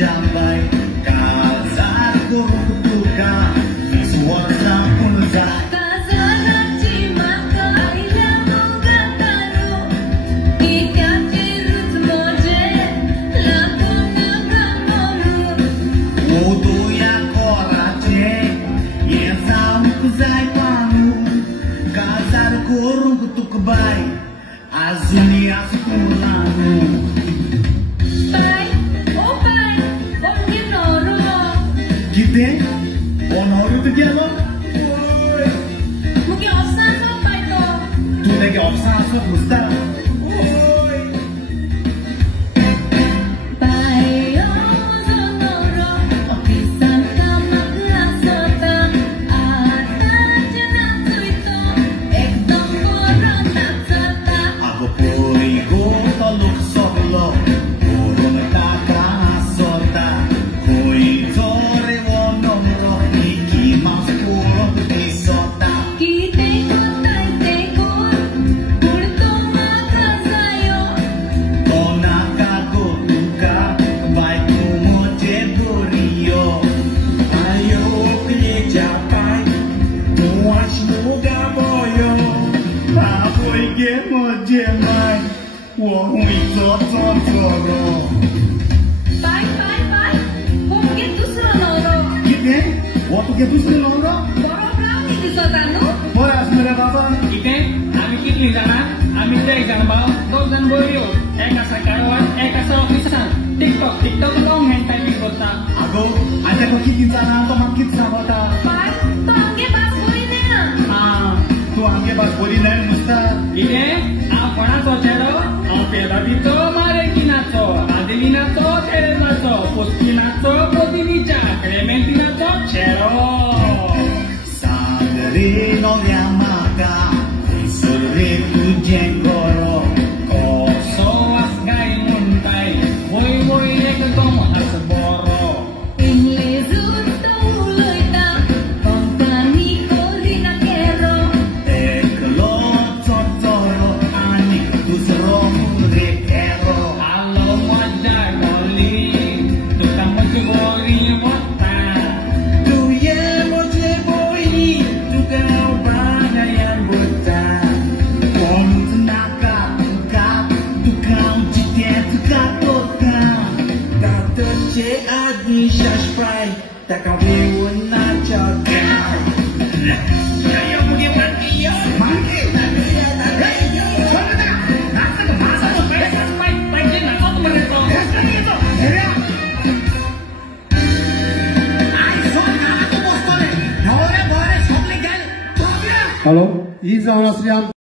jambai Kazar kurung ketuka Visual sampun dah kurung kutuk kebai azuni asulanu bai oh mungkin noro gide onoro tu gelo mungkin opsan so pai to tu lagi opsan so musta mungkin tu seloro gide waktu ke tu seloro borong berani di sotano boras mera baba Ite, ami kitli sana, ami teh gambal, dosan boyo, eka sakarwan, eka saofisan, TikTok long hentai mi kota. ago ada ko kitin sana to makit sama ta bai to angge bas boleh na tu angge bas boli na musta Ite, apana to chero, apela bito mare kinato, adelinato, teremato, postinato, potinicha, clementinato, chero. Sangre no yamaka Isore tu jenggoro Koso asgai muntai, boy eka tomo asboro. inglesut to uloita kompani korina kero Eklo totoro anik tu seromu rekero Halo wajah goli, tukang mencuri mota. Tu ye moje boini Tu kau bana yang buta Kom tenaka tuka Tu kau jite tuka toka Kata ce adi shashprai Tak kau bewana caka Saya pergi mati ya Mati Halo, izah Nasrian.